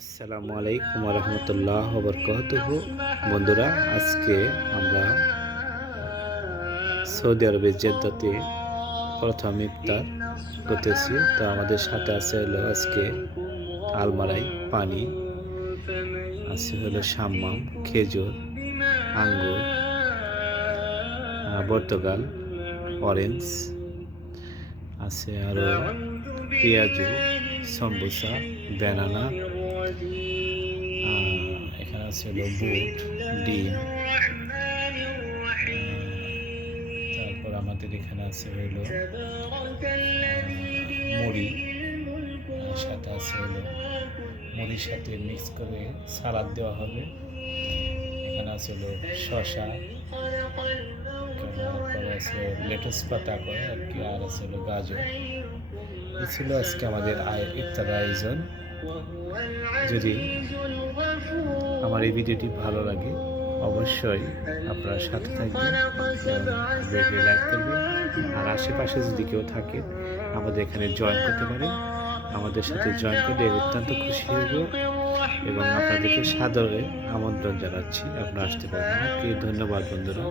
আসসালামু আলাইকুম রহমতুল্লাহ বরকাতুহু। বন্ধুরা, আজকে আমরা সৌদি আরবের জেদ্দাতে প্রথম ইফতার করতেছি। তো আমাদের সাথে আছে হলো আজকে আলমারাই পানি, আছে হলো সাম্মাম, খেজুর, আঙ্গুর, পর্তুগাল, অরেঞ্জ, আছে আরও পেঁয়াজু, সমবুসা, ব্যানানা, এখানে আছে হলো বুট, ডিম, তারপর আমাদের এখানে আছে হলো মুড়ি, সাথে আছে হলো মুড়ির সাথে মিক্স করে সালাদ দেওয়া হবে। এখানে আছে হলো শসা, তারপরে আছে লেটুস পাতা করে আর কি, আর আছে হলো গাজর। এই ছিল আজকে আমাদের ইফতার আয়োজন। যদি আমার এই ভিডিওটি ভালো লাগে অবশ্যই আপনারা সাথে থাকবেন এবং ভিডিওটি লাইক করবেন। আর আশেপাশে যদি কেউ থাকে আমাদের এখানে জয়েন করতে পারেন। আমাদের সাথে জয়েন করলে অত্যন্ত খুশি হব এবং আপনাদেরকে সাদরে আমন্ত্রণ জানাচ্ছি। আপনারা আসতে পারবেন। ধন্যবাদ বন্ধুরা।